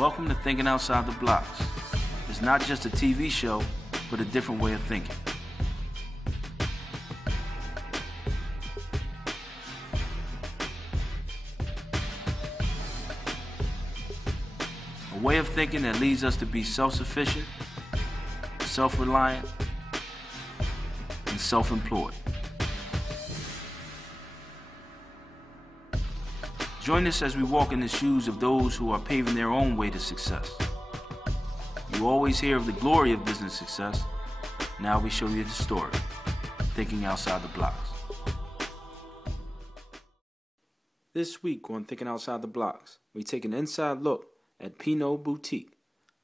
Welcome to Thinking Outside the Blocks. It's not just a TV show, but a different way of thinking. A way of thinking that leads us to be self-sufficient, self-reliant, and self-employed. Join us as we walk in the shoes of those who are paving their own way to success. You always hear of the glory of business success. Now we show you the story, thinking outside the blocks. This week on Thinking Outside the Blocks, we take an inside look at Pinot Boutique,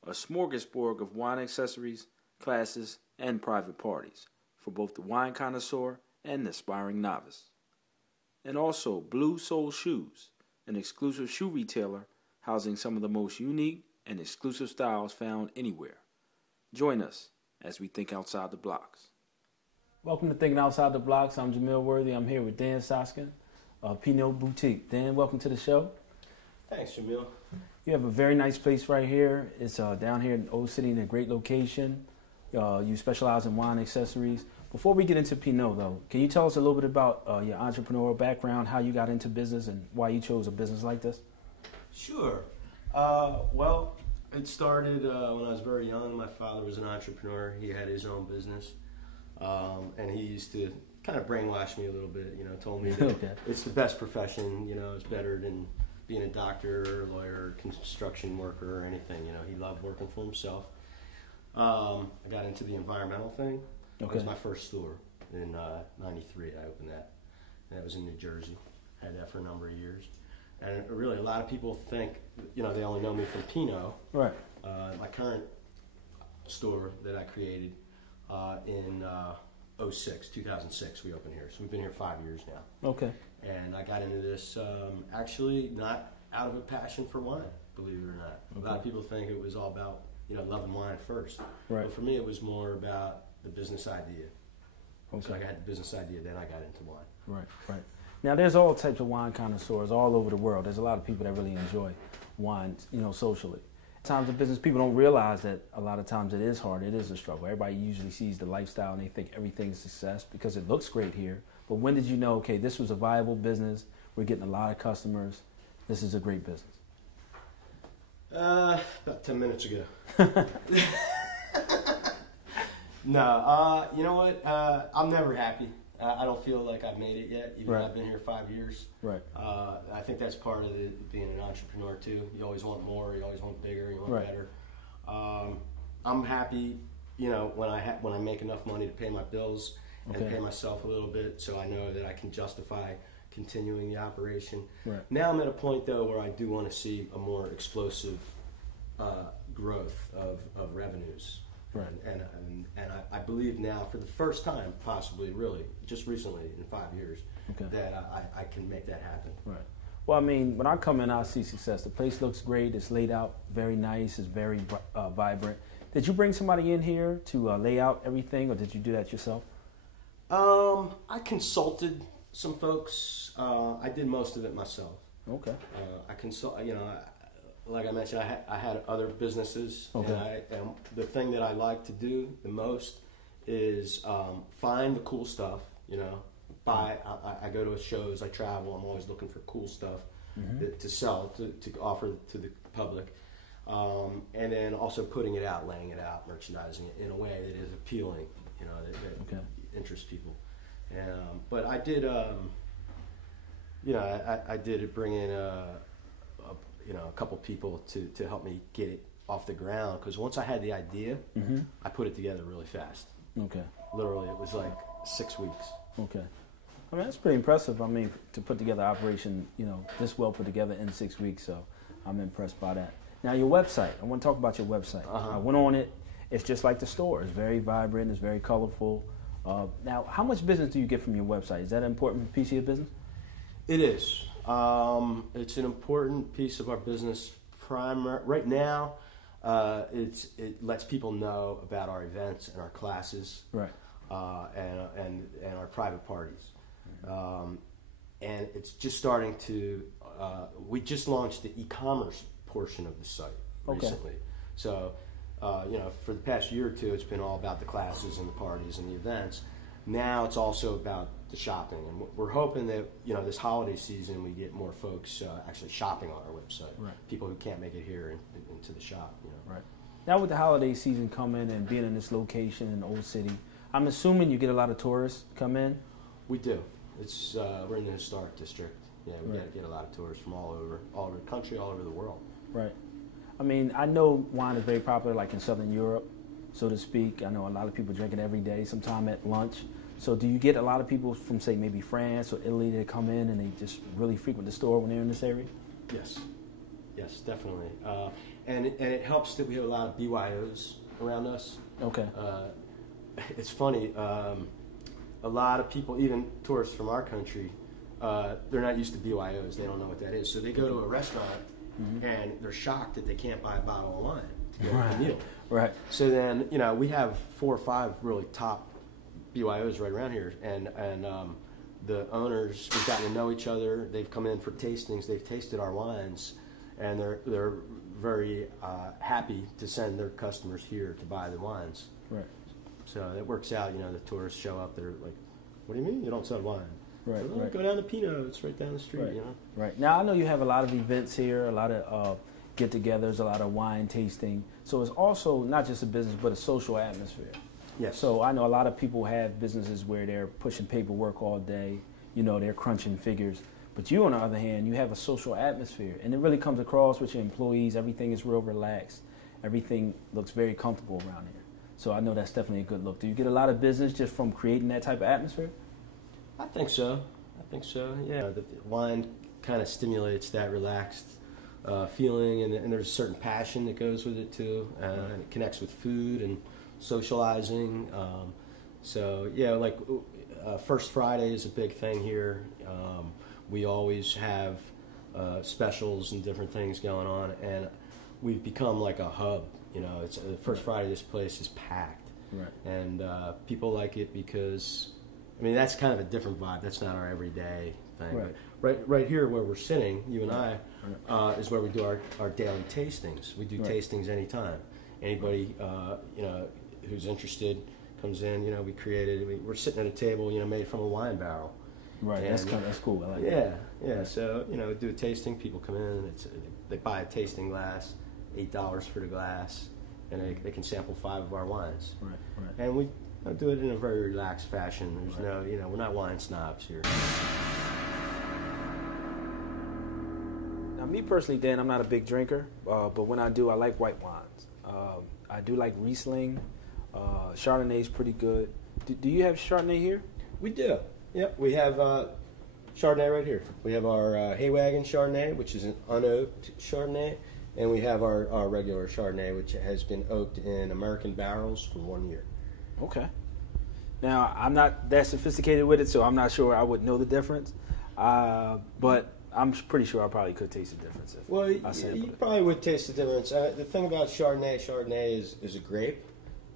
a smorgasbord of wine accessories, classes, and private parties for both the wine connoisseur and the aspiring novice. And also Blu Sole Shoes, an exclusive shoe retailer housing some of the most unique and exclusive styles found anywhere. Join us as we think outside the blocks. Welcome to Thinking Outside the Blocks. I'm Jameel Worthy. I'm here with Dan Soskin of Pinot Boutique. Dan, welcome to the show. Thanks, Jameel. You have a very nice place right here. It's down here in Old City in a great location. You specialize in wine accessories. Before we get into Pinot, though, can you tell us a little bit about your entrepreneurial background, how you got into business, and why you chose a business like this? Sure. Well, it started when I was very young. My father was an entrepreneur. He had his own business, and he used to kind of brainwash me a little bit. Told me that Okay. It's the best profession. It's better than being a doctor, or lawyer, construction worker, or anything. He loved working for himself. I got into the environmental thing. Okay. It was my first store in '93. I opened that. And that was in New Jersey. Had that for a number of years. And really, a lot of people think, they only know me from Pinot. Right. My current store that I created in 2006, we opened here. So we've been here 5 years now. Okay. And I got into this actually not out of a passion for wine, believe it or not. Okay. A lot of people think it was all about, loving wine first. Right. But for me, it was more about the business idea. Okay. So I got the business idea, then I got into wine. Right. Now, there's all types of wine connoisseurs all over the world. There's a lot of people that really enjoy wine, socially. Times of business, people don't realize that a lot of times it is hard. It is a struggle. Everybody usually sees the lifestyle and they think everything's success because it looks great here. But when did you know, okay, this was a viable business, we're getting a lot of customers, this is a great business? About 10 minutes ago. No, you know what? I'm never happy. I don't feel like I've made it yet, even though I've been here 5 years. Right. I think that's part of being an entrepreneur too. You always want more. You always want bigger. You want better. I'm happy, when I make enough money to pay my bills and pay myself a little bit, so I know that I can justify continuing the operation. Right. Now I'm at a point though where I do want to see a more explosive growth of revenues. Right. And I believe now, for the first time, possibly, really, just recently, in 5 years, that I can make that happen. Right. Well, I mean, when I come in, I see success. The place looks great. It's laid out very nice. It's very vibrant. Did you bring somebody in here to lay out everything, or did you do that yourself? I consulted some folks. I did most of it myself. Okay. I consult. Like I mentioned, I had other businesses, and the thing that I like to do the most is find the cool stuff. I go to shows, I travel. I'm always looking for cool stuff to sell, to offer to the public, and then also putting it out, laying it out, merchandising it in a way that is appealing, that interests people. But I did, I did bring in a couple people to help me get it off the ground, because once I had the idea, I put it together really fast. Okay. Literally, it was like 6 weeks. Okay. I mean, that's pretty impressive. I mean, to put together an operation, this well put together in 6 weeks, so I'm impressed by that. Now, your website. I want to talk about your website. I went on it. It's just like the store. It's very vibrant. It's very colorful. Now, how much business do you get from your website? Is that an important piece of your business? It is. It's an important piece of our business. Right now, it lets people know about our events and our classes, right? And our private parties. And it's just starting to. We just launched the e-commerce portion of the site, recently. So, for the past year or two, it's been all about the classes and the parties and the events. Now it's also about the shopping, and we're hoping that this holiday season we get more folks actually shopping on our website. Right. People who can't make it here into the shop. Right. Now with the holiday season coming and being in this location in the old city, I'm assuming you get a lot of tourists come in. We do. It's we're in the historic district. Yeah, we get a lot of tourists from all over the country, all over the world. Right. I mean, I know wine is very popular, like in Southern Europe, so to speak. I know a lot of people drink it every day, sometime at lunch. So do you get a lot of people from, say, maybe France or Italy that come in and they just really frequent the store when they're in this area? Yes. Yes, definitely. And it helps that we have a lot of BYOs around us. Okay. It's funny. A lot of people, even tourists from our country, they're not used to BYOs. They don't know what that is. So they go to a restaurant and they're shocked that they can't buy a bottle of wine to go with the meal. Right. So then, we have 4 or 5 really top BYOs right around here, and the owners, we've gotten to know each other. They've come in for tastings. They've tasted our wines, and they're very happy to send their customers here to buy the wines. Right. So it works out. The tourists show up. They're like, "What do you mean you don't sell wine?" Right. So, Right. Go down to Pinot. It's right down the street. Right. Right. Now I know you have a lot of events here, a lot of get-togethers, a lot of wine tasting. So it's also not just a business, but a social atmosphere. Yes. So I know a lot of people have businesses where they're pushing paperwork all day, they're crunching figures. But you, on the other hand, you have a social atmosphere, and it really comes across with your employees. Everything is real relaxed. Everything looks very comfortable around here. So I know that's definitely a good look. Do you get a lot of business just from creating that type of atmosphere? I think so. Yeah. The wine kind of stimulates that relaxed feeling, and there's a certain passion that goes with it too, and it connects with food and socializing. So yeah, like First Friday is a big thing here. We always have specials and different things going on, and we've become like a hub. It's First Friday. This place is packed, right? And people like it because, that's kind of a different vibe. That's not our everyday thing. Right. Right here where we're sitting, you and I, is where we do our daily tastings. We do tastings anytime. Anybody, who's interested comes in. We're sitting at a table, made from a wine barrel. Right. And, that's cool. I like that. Yeah. So we do a tasting. People come in. They buy a tasting glass, $8 for the glass, and they can sample 5 of our wines. Right. And we do it in a very relaxed fashion. There's no, we're not wine snobs here. Now, me personally, Dan, I'm not a big drinker, but when I do, I like white wines. I do like Riesling. Chardonnay is pretty good. Do you have Chardonnay here? We do. Yep, we have Chardonnay right here. We have our Haywagon Chardonnay, which is an unoaked Chardonnay, and we have our regular Chardonnay, which has been oaked in American barrels for 1 year. Okay. Now, I'm not that sophisticated with it, so I'm not sure I would know the difference. But I'm pretty sure I probably could taste the difference. You probably would taste the difference. The thing about Chardonnay is a grape.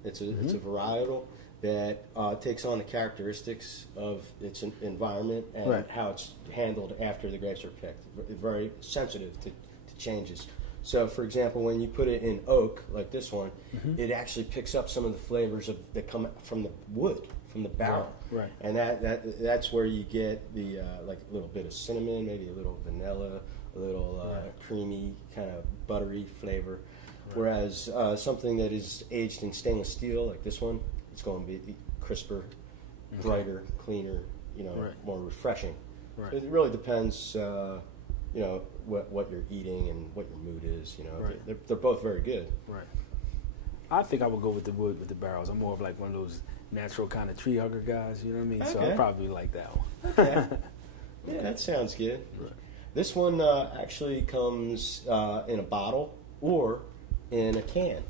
It's a varietal that takes on the characteristics of its environment and how it's handled after the grapes are picked. It's very sensitive to changes. So, for example, when you put it in oak, like this one, it actually picks up some of the flavors that come from the wood, from the barrel. Right. And that's where you get the like a little bit of cinnamon, maybe a little vanilla, a little creamy, kind of buttery flavor. Right. Whereas something that is aged in stainless steel, like this one, it's going to be crisper, brighter, cleaner, more refreshing. Right. So it really depends, what you're eating and what your mood is. They're both very good. Right. I think I would go with the wood with the barrels. I'm more of like one of those natural kind of tree hugger guys. You know what I mean? Okay. So I'd probably like that one. Okay. Yeah, that sounds good. Right. This one actually comes in a bottle or in a can.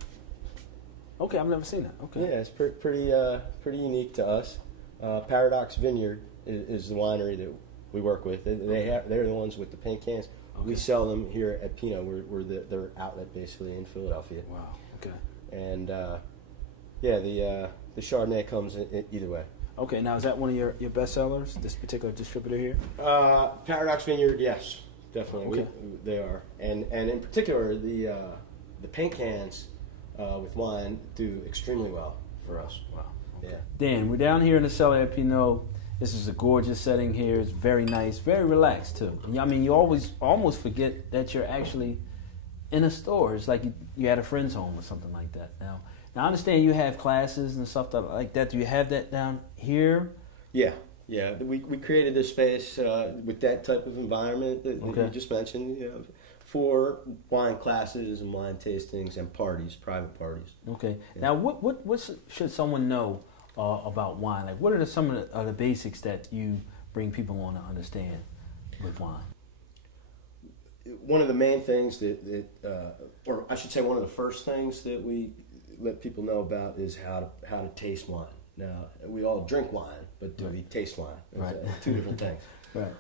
Okay, I've never seen that. Okay. Yeah, it's pretty unique to us. Paradox Vineyard is the winery that we work with. They're the ones with the pink cans. Okay. We sell them here at Pinot. We're their outlet basically in Philadelphia. Wow. Okay. And the Chardonnay comes in either way. Okay. Now, is that one of your best sellers? This particular distributor here? Paradox Vineyard, yes, definitely. Okay. They are, and in particular the the paint cans with wine do extremely well for us. Wow. Yeah. Dan, we're down here in the cellar at Pinot. This is a gorgeous setting here. It's very nice, very relaxed too. I mean, you almost forget that you're actually in a store. It's like you at a friend's home or something like that. Now I understand you have classes and stuff like that. Do you have that down here? Yeah. We created this space with that type of environment that you just mentioned, for wine classes and wine tastings and parties, private parties. Okay. Yeah. Now, what should someone know about wine? Like, what are some of the basics that you bring people on to understand with wine? One of the main things or I should say, one of the first things that we let people know about is how to taste wine. Now, we all drink wine, but do we taste wine? Right. Two different things. Right.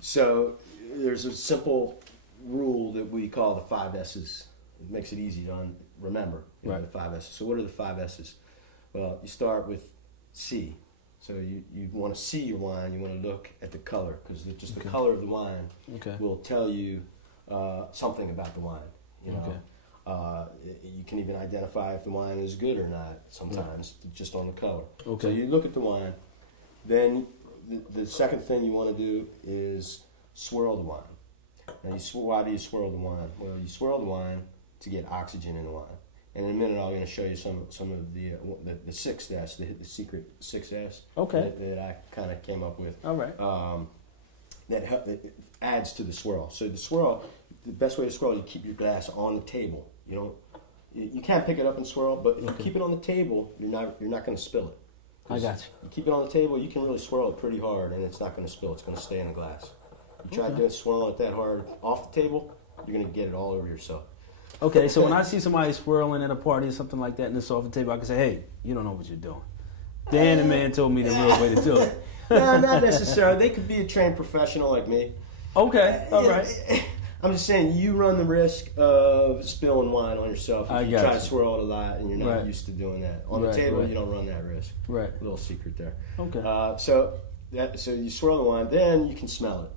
So there's a simple rule that we call the 5 S's. It makes it easy to remember, the 5 S's. So what are the 5 S's? Well, you start with C. So you want to see your wine, you want to look at the color, because just the color of the wine will tell you something about the wine. You can even identify if the wine is good or not sometimes, just on the color. Okay. So you look at the wine. Then the second thing you want to do is swirl the wine. Now, why do you swirl the wine? Well, you swirl the wine to get oxygen in the wine. And in a minute, I'm going to show you some of the 6S, the secret 6S that I kind of came up with. All right. That adds to the swirl. So the best way to swirl is you keep your glass on the table. You can't pick it up and swirl, but if you keep it on the table, you're not going to spill it. I got you. You keep it on the table, you can really swirl it pretty hard, and it's not going to spill. It's going to stay in the glass. You try to swirl it that hard off the table, you're going to get it all over yourself. Okay, so when I see somebody swirling at a party or something like that, and it's off the table, I can say, "Hey, you don't know what you're doing." Dan, the man, told me the real way to do it. No, not necessarily. They could be a trained professional like me. Okay, all right. I'm just saying, you run the risk of spilling wine on yourself if you try to swirl it a lot and you're not used to doing that. On the table, you don't run that risk. Right. A little secret there. Okay. So you swirl the wine, then you can smell it.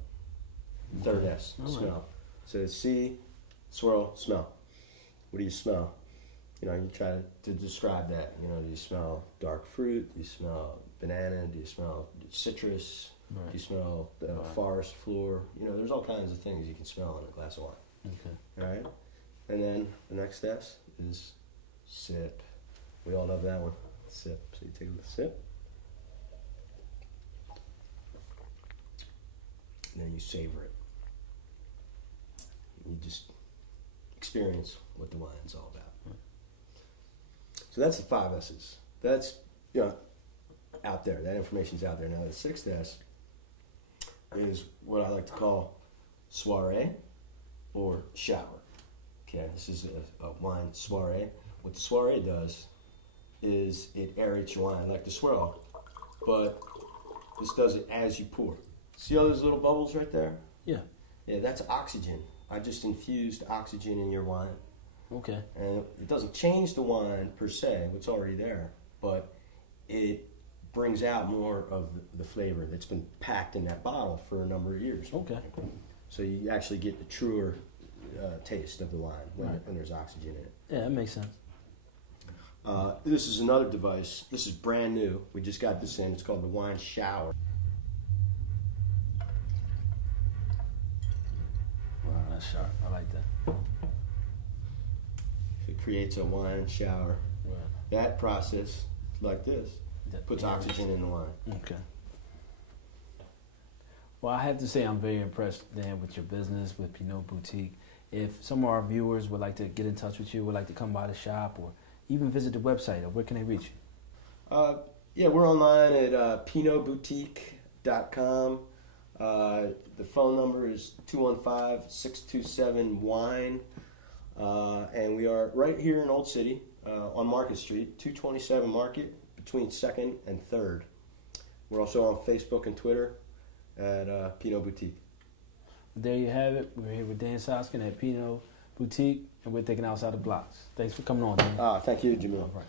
Third S, smell. So C, swirl, smell. What do you smell? You try to describe that. Do you smell dark fruit? Do you smell banana? Do you smell citrus? Right. Do you smell forest floor? There's all kinds of things you can smell in a glass of wine. Okay. All right? And then the next S is sip. We all love that one. Sip. So you take a sip. And then you savor it. You just experience what the wine's all about. Right. So that's the 5 S's. That's, out there. That information's out there. Now, the 6th S is what I like to call soiree or shower. Okay, this is a wine soiree. What the soiree does is it aerates your wine like the swirl, but this does it as you pour. See all those little bubbles right there? Yeah. Yeah, that's oxygen. I just infused oxygen in your wine. Okay. And it doesn't change the wine per se, what's already there, but it brings out more of the flavor that's been packed in that bottle for a number of years. Okay. So you actually get the truer taste of the wine when there's oxygen in it. Yeah, that makes sense. This is another device. This is brand new. We just got this in. It's called the wine shower. Wow, that's sharp. I like that. It creates a wine shower. Right. That process, like this, puts oxygen in the wine. Okay. Well, I have to say I'm very impressed, Dan, with your business, with Pinot Boutique. If some of our viewers would like to get in touch with you, would like to come by the shop, or even visit the website, where can they reach you? Yeah, we're online at pinotboutique.com. The phone number is 215-627-WINE. And we are right here in Old City on Market Street, 227 Market, between 2nd and 3rd. We're also on Facebook and Twitter at Pinot Boutique. There you have it. We're here with Dan Soskin at Pinot Boutique, and we're thinking outside the blocks. Thanks for coming on, Dan. Thank you, Jameel. All right.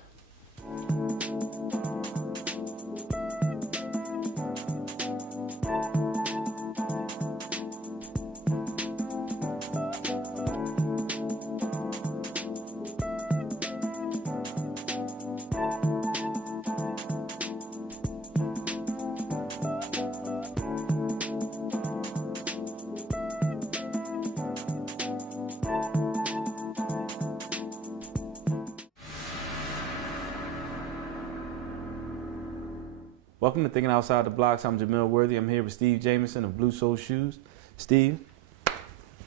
Welcome to Thinking Outside the Blocks. I'm Jameel Worthy. I'm here with Steve Jamison of Blu Sole Shoes. Steve,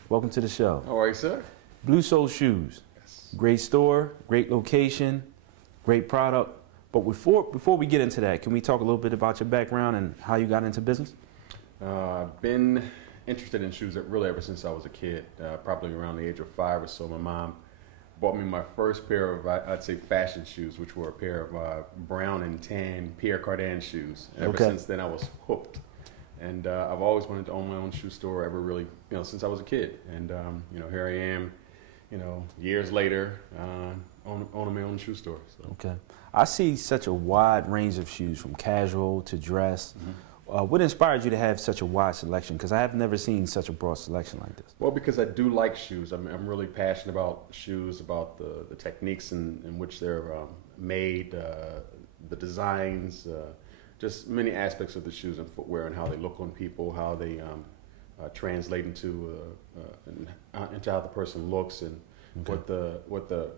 welcome to the show. How are you, sir? Blu Sole Shoes. Yes. Great store, great location, great product. But before we get into that, can we talk a little bit about your background and how you got into business? I've been interested in shoes really ever since I was a kid, probably around the age of 5 or so. My mom bought me my first pair of, I'd say, fashion shoes, which were a pair of brown and tan Pierre Cardin shoes. And ever since then, I was hooked. And I've always wanted to own my own shoe store, since I was a kid. And, here I am, years later, owning my own shoe store. So. Okay. I see such a wide range of shoes, from casual to dress. What inspired you to have such a wide selection? Because I have never seen such a broad selection like this. Well, because I do like shoes. I'm really passionate about shoes, about the techniques in which they're made, the designs, just many aspects of the shoes and footwear and how they look on people, how they translate into how the person looks and what the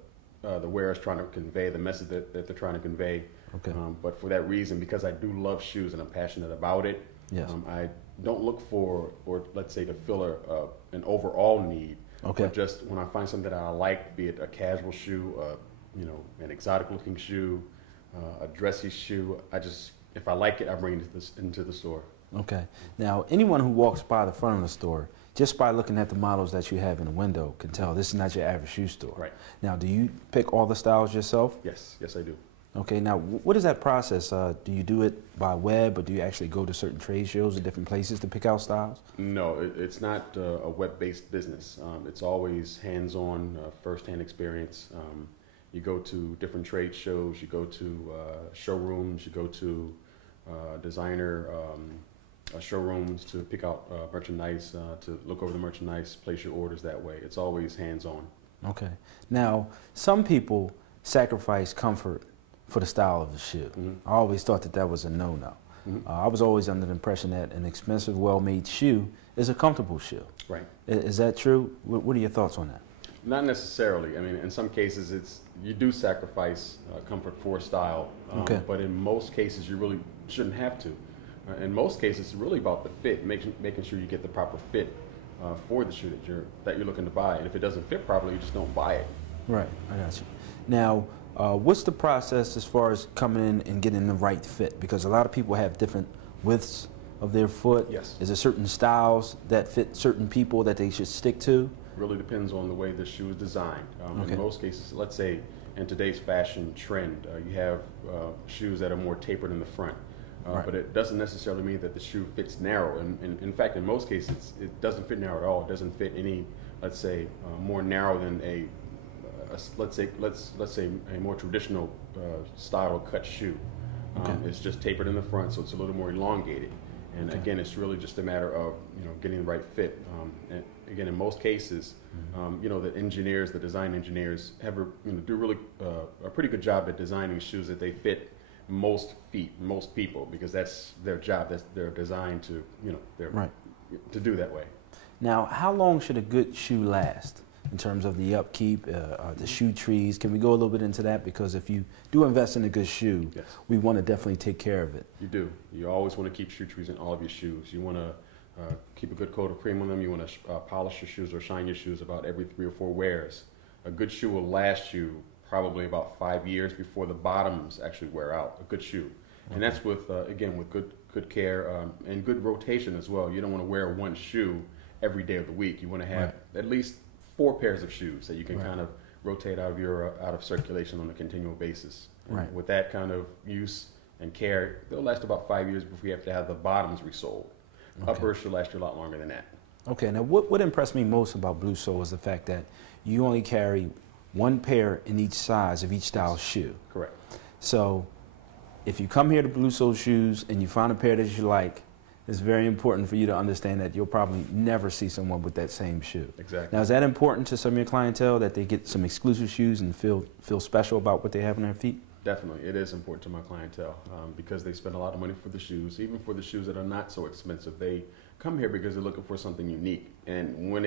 wearer is trying to convey, the message that they're trying to convey. Okay. But for that reason, because I do love shoes and I'm passionate about it, yes. I don't look for, or let's say, to fill an overall need. Okay. But just when I find something that I like, be it a casual shoe, an exotic-looking shoe, a dressy shoe, if I like it, I bring it into the store. Okay. Now, anyone who walks by the front of the store, just by looking at the models that you have in the window, can tell this is not your average shoe store. Right. Now, do you pick all the styles yourself? Yes, I do. Okay. Now, what is that process? Do you do it by web, or do you actually go to certain trade shows or different places to pick out styles? No, it's not a web-based business. It's always hands-on, first-hand experience. You go to different trade shows, you go to showrooms, you go to designer showrooms to pick out merchandise, to look over the merchandise, place your orders that way. It's always hands-on. Okay. Now, some people sacrifice comfort for the style of the shoe. I always thought that was a no-no. I was always under the impression that an expensive, well-made shoe is a comfortable shoe. Right. Is that true? What are your thoughts on that? Not necessarily. I mean, in some cases, you do sacrifice comfort for style, okay. But in most cases, you really shouldn't have to. In most cases, it's really about the fit, making sure you get the proper fit for the shoe that you're looking to buy. And if it doesn't fit properly, you just don't buy it. Right, I got you. Now, what's the process as far as coming in and getting the right fit? Because a lot of people have different widths of their foot. Yes. Is there certain styles that fit certain people that they should stick to? Really depends on the way the shoe is designed. Okay. In most cases, let's say in today's fashion trend, you have shoes that are more tapered in the front. Right. But it doesn't necessarily mean that the shoe fits narrow. And in fact, in most cases, it doesn't fit narrow at all. It doesn't fit any, let's say, more narrow than let's say a more traditional style of cut shoe. Okay. It's just tapered in the front, so it's a little more elongated. And okay. Again, it's really just a matter of getting the right fit. And again, in most cases, the design engineers do really a pretty good job at designing shoes that they fit most feet, most people, because that's their job. They're designed to to do that way. Now, how long should a good shoe last in terms of the upkeep, the shoe trees? Can we go a little bit into that? Because if you do invest in a good shoe, yes. we want to definitely take care of it. You do. You always want to keep shoe trees in all of your shoes. You want to keep a good coat of cream on them. You want to polish your shoes or shine your shoes about every 3 or 4 wears. A good shoe will last you probably about 5 years before the bottoms actually wear out. A good shoe. Okay. And that's with good care and good rotation as well. You don't want to wear one shoe every day of the week. You want to have at least 4 pairs of shoes that you can kind of rotate out of circulation on a continual basis. Right. With that kind of use and care, they'll last about 5 years before you have to have the bottoms resoled. Okay. Uppers should last you a lot longer than that. Okay. Now, what impressed me most about Blu Sole is the fact that you only carry 1 pair in each size of each style shoe. Correct. So, if you come here to Blu Sole Shoes and you find a pair that you like, it's very important for you to understand that you'll probably never see someone with that same shoe. Exactly. Now, is that important to some of your clientele, that they get some exclusive shoes and feel special about what they have on their feet? Definitely. It is important to my clientele because they spend a lot of money for the shoes. Even for the shoes that are not so expensive, they come here because they're looking for something unique. And when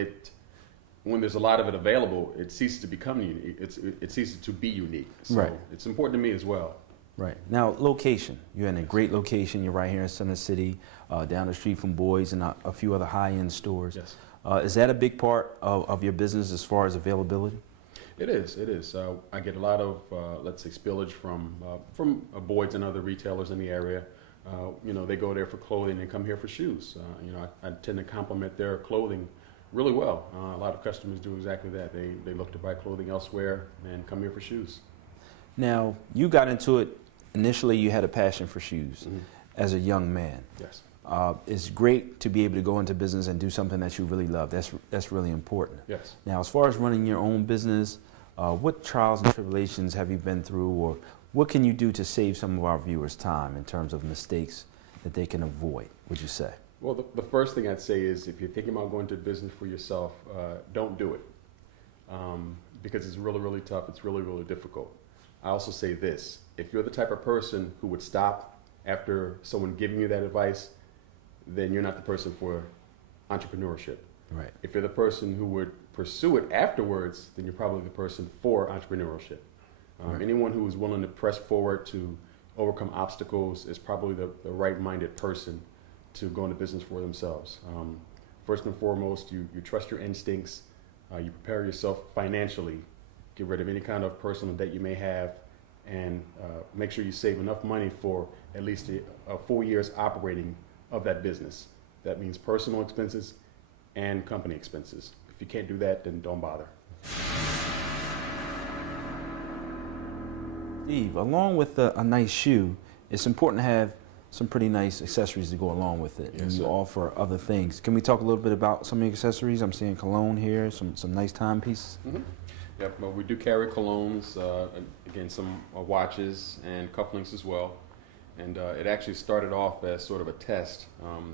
there's a lot of it available, it ceases to become unique. It ceases to be unique. So it's important to me as well. Right. Now, location. You're in a great location. You're right here in Center City, down the street from Boyd's and a few other high-end stores. Yes. Is that a big part of your business as far as availability? It is. It is. I get a lot of, let's say, spillage from Boyd's and other retailers in the area. You know, they go there for clothing and come here for shoes. You know, I tend to complement their clothing really well. A lot of customers do exactly that. They look to buy clothing elsewhere and come here for shoes. Now, you got into it, initially you had a passion for shoes Mm-hmm. as a young man. Yes. It's great to be able to go into business and do something that you really love. That's really important. Yes. Now, as far as running your own business, what trials and tribulations have you been through, or what can you do to save some of our viewers time in terms of mistakes that they can avoid, would you say? Well, the first thing I'd say is if you're thinking about going to business for yourself, don't do it because it's really, really tough. It's really, really difficult. I also say this, if you're the type of person who would stop after someone giving you that advice, then you're not the person for entrepreneurship. Right. If you're the person who would pursue it afterwards, then you're probably the person for entrepreneurship. Right. Anyone who is willing to press forward to overcome obstacles is probably the right-minded person to go into business for themselves. First and foremost, you trust your instincts, you prepare yourself financially, get rid of any kind of personal debt you may have, and make sure you save enough money for at least a 4 years operating of that business. That means personal expenses and company expenses. If you can't do that, then don't bother. Steve, along with a nice shoe, it's important to have some pretty nice accessories to go along with it. Yes, and you sir. offer other things. Can we talk a little bit about some of the accessories? I'm seeing cologne here, some nice timepieces. Mm-hmm. Yep, well, we do carry colognes, again, some watches and cufflinks as well. And it actually started off as sort of a test.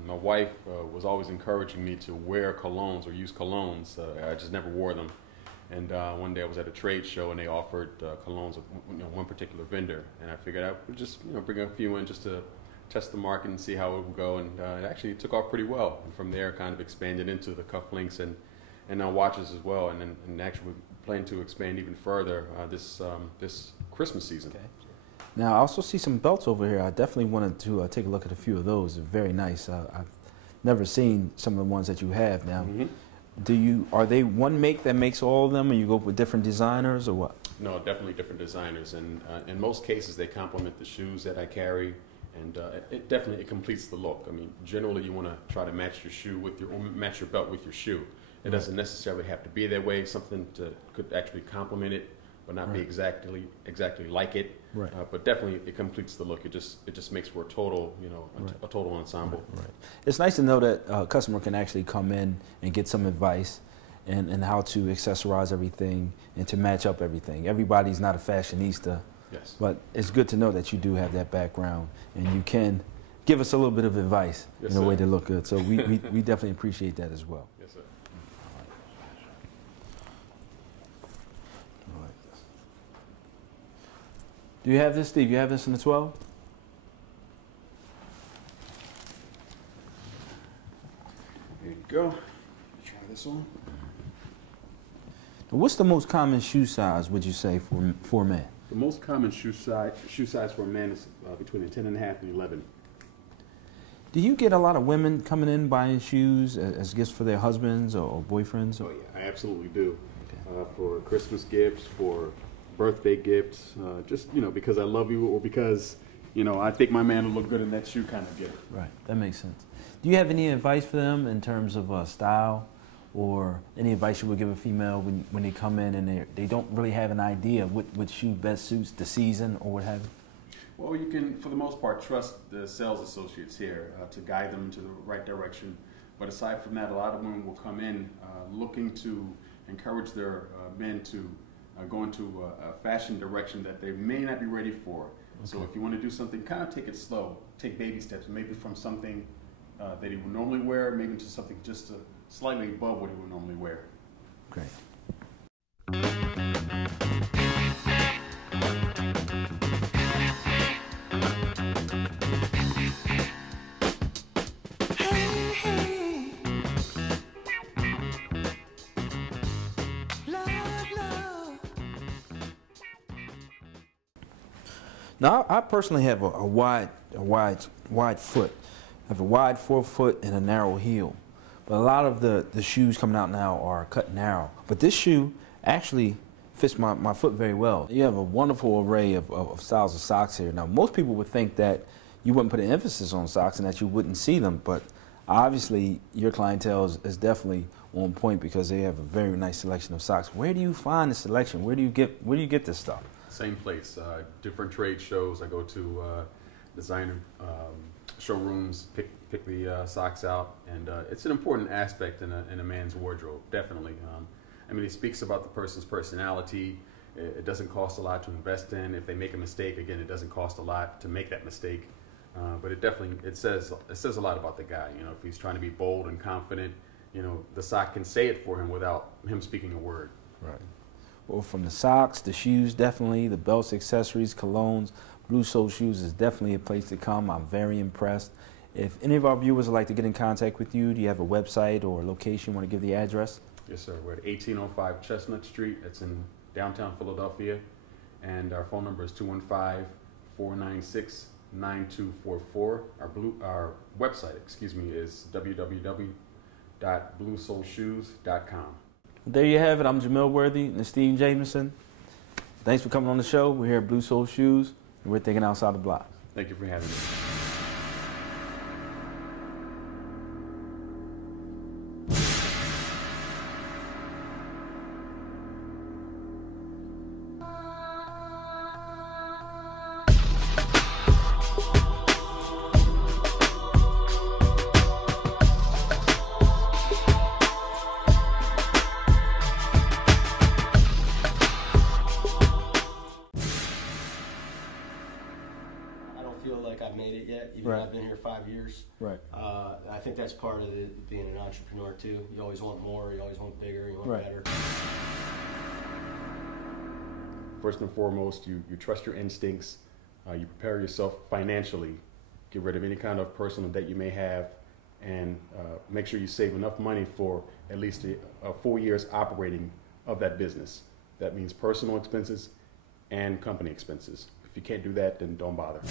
My wife was always encouraging me to wear colognes or use colognes. I just never wore them. And one day I was at a trade show and they offered colognes of one particular vendor. And I figured I would just bring a few in just to test the market and see how it would go. And it actually took off pretty well. And from there, kind of expanded into the cufflinks and now watches as well. And actually, we plan to expand even further this Christmas season. Okay. Now, I also see some belts over here. I definitely wanted to take a look at a few of those. They're very nice. I've never seen some of the ones that you have now. Mm-hmm. Are they one make that makes all of them, or you go with different designers, or what? No, definitely different designers. And in most cases, they complement the shoes that I carry. And it completes the look. I mean, generally you want to try to match your shoe with match your belt with your shoe. It doesn't necessarily have to be that way. Something could actually complement it, but not be exactly like it. Right. But definitely it completes the look. It just makes for a total, a total ensemble. Right. It's nice to know that a customer can actually come in and get some advice and how to accessorize everything and to match up everything. Everybody's not a fashionista. Yes. But it's good to know that you do have that background and you can give us a little bit of advice in a way to look good. So we definitely appreciate that as well. Yes, sir. I like this. Do you have this, Steve? You have this in the 12? There you go. Try this on. What's the most common shoe size, would you say, for a man? The most common shoe size for a man is between a 10.5 and 11. Do you get a lot of women coming in buying shoes as gifts for their husbands or boyfriends? Oh yeah, I absolutely do. Okay. For Christmas gifts, for birthday gifts, just because I love you or because I think my man will look good in that shoe kind of gift. Right, that makes sense. Do you have any advice for them in terms of style? Or any advice you would give a female when they come in and they don't really have an idea what shoe best suits the season or what have you? Well, you can, for the most part, trust the sales associates here to guide them into the right direction. But aside from that, a lot of women will come in looking to encourage their men to go into a fashion direction that they may not be ready for. Okay. So if you want to do something, kind of take it slow. Take baby steps, maybe from something that he would normally wear, maybe to something just slightly above what he would normally wear. Great. Now, I personally have a wide foot. I have a wide forefoot and a narrow heel. But a lot of the shoes coming out now are cut narrow. But this shoe actually fits my foot very well. You have a wonderful array of styles of socks here. Now, most people would think that you wouldn't put an emphasis on socks and that you wouldn't see them, but obviously your clientele is definitely on point because they have a very nice selection of socks. Where do you find the selection? Where do you get this stuff? Same place, different trade shows. I go to designer showrooms, pick the socks out, and it's an important aspect in a man's wardrobe, definitely. I mean, it speaks about the person's personality. It doesn't cost a lot to invest in. If they make a mistake, again, it doesn't cost a lot to make that mistake. But it says a lot about the guy. You know, if he's trying to be bold and confident, you know, the sock can say it for him without him speaking a word. Right. Well, from the socks, the shoes, definitely, the belts, accessories, colognes, Blu Sole shoes is definitely a place to come. I'm very impressed. If any of our viewers would like to get in contact with you, do you have a website or a location? Want to give the address? Yes, sir. We're at 1805 Chestnut Street. It's in downtown Philadelphia. And our phone number is 215-496-9244. Our website, is www.blusoleshoes.com. There you have it. I'm Jameel Worthy and Steve Jamison. Thanks for coming on the show. We're here at Blu Sole Shoes, and we're thinking outside the box. Thank you for having me. Feel like I've made it yet, even Right. though I've been here 5 years. Right. I think that's part of being an entrepreneur too. You always want more, you always want bigger, you want Right. better. First and foremost, you trust your instincts, you prepare yourself financially, get rid of any kind of personal debt you may have, and make sure you save enough money for at least a 4 years operating of that business. That means personal expenses and company expenses. If you can't do that, then don't bother.